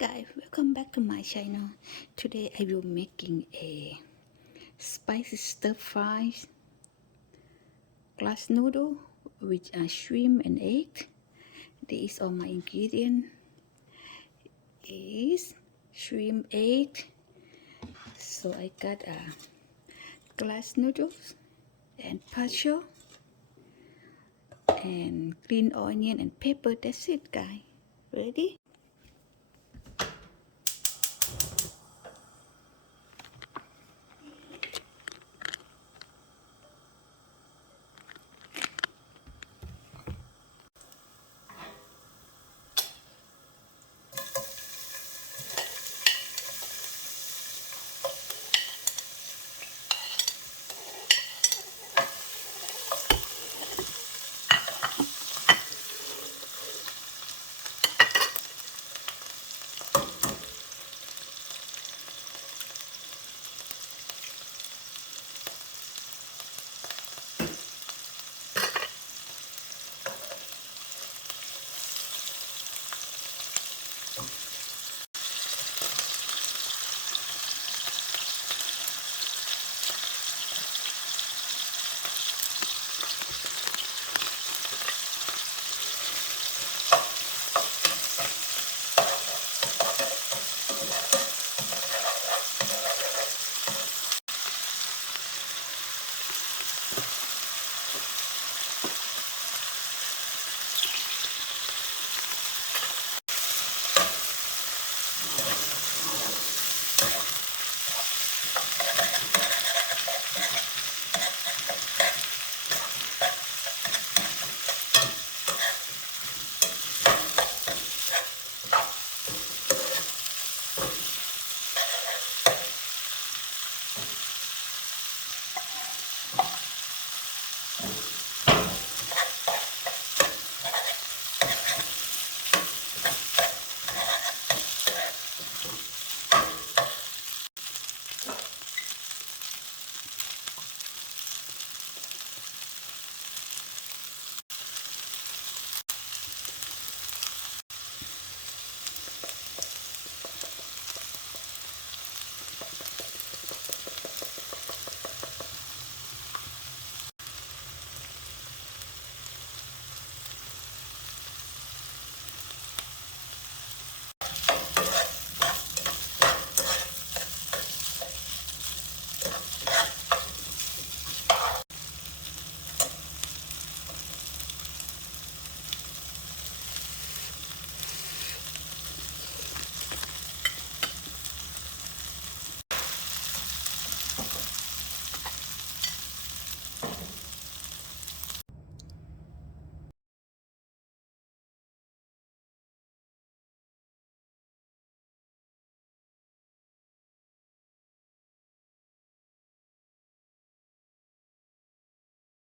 guys, welcome back to my channel. Today I will making a spicy stir fry glass noodle with a shrimp and egg. These are my ingredient is shrimp, egg. So I got a glass noodles and parsley and green onion and pepper. That's it guys. Ready?